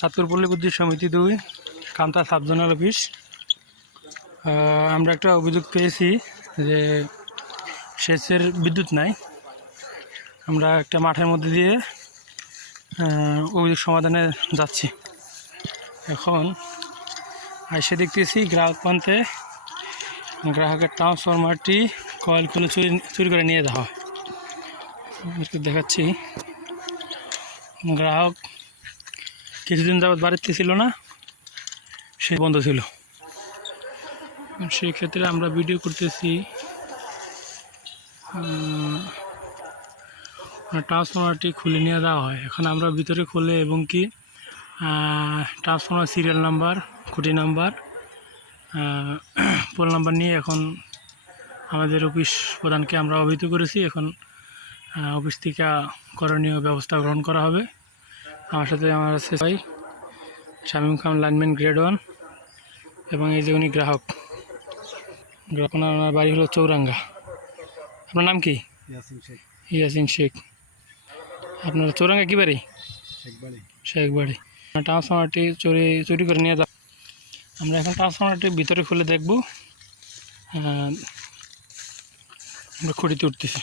চাঁদপুর পল্লী বিদ্যুৎ সমিতি 2 কামতা সাব জোনাল অফিস। আমরা একটা অভিযোগ পেয়েছি যে সেচের বিদ্যুৎ নাই। আমরা একটা মাঠের মধ্যে দিয়ে অভিযোগ সমাধানে যাচ্ছি। এখন এসে দেখতেছি গ্রাহক প্রান্তে গ্রাহকের ট্রান্সফরমারটি কয়েল খুলে চুরি করে নিয়ে যাওয়া হয়। দেখাচ্ছি, গ্রাহক কিছুদিন যাবৎ বাড়িতে ছিল না, সে বন্ধ ছিল। সেই ক্ষেত্রে আমরা ভিডিও করতেছি, ট্রান্সফরমারটি খুলে নিয়ে যাওয়া হয়। এখন আমরা ভিতরে খুলে এবং কি ট্রান্সফরমার সিরিয়াল নাম্বার, খুঁটি নাম্বার, পোল নাম্বার নিয়ে এখন আমাদের অফিস প্রধানকে আমরা অবহিত করেছি। এখন অফিস থেকে করণীয় ব্যবস্থা গ্রহণ করা হবে। আমার সাথে আমার আছে ভাই শামীম খান, লাইনম্যান গ্রেড 1, এবং এই যে উনি গ্রাহক। ওনার বাড়ি হলো চৌরাঙ্গা। আপনার নাম কি? ইয়াসিন শেখ। আপনার চৌরাঙ্গা কি বাড়ি? শেখ বাড়ি। ট্রান্সফরমারটি চুরি করে নিয়ে যাও। আমরা এখন ট্রান্সফরমারটি ভিতরে খুলে দেখব। আমরা খুঁটিতে উঠতেছি।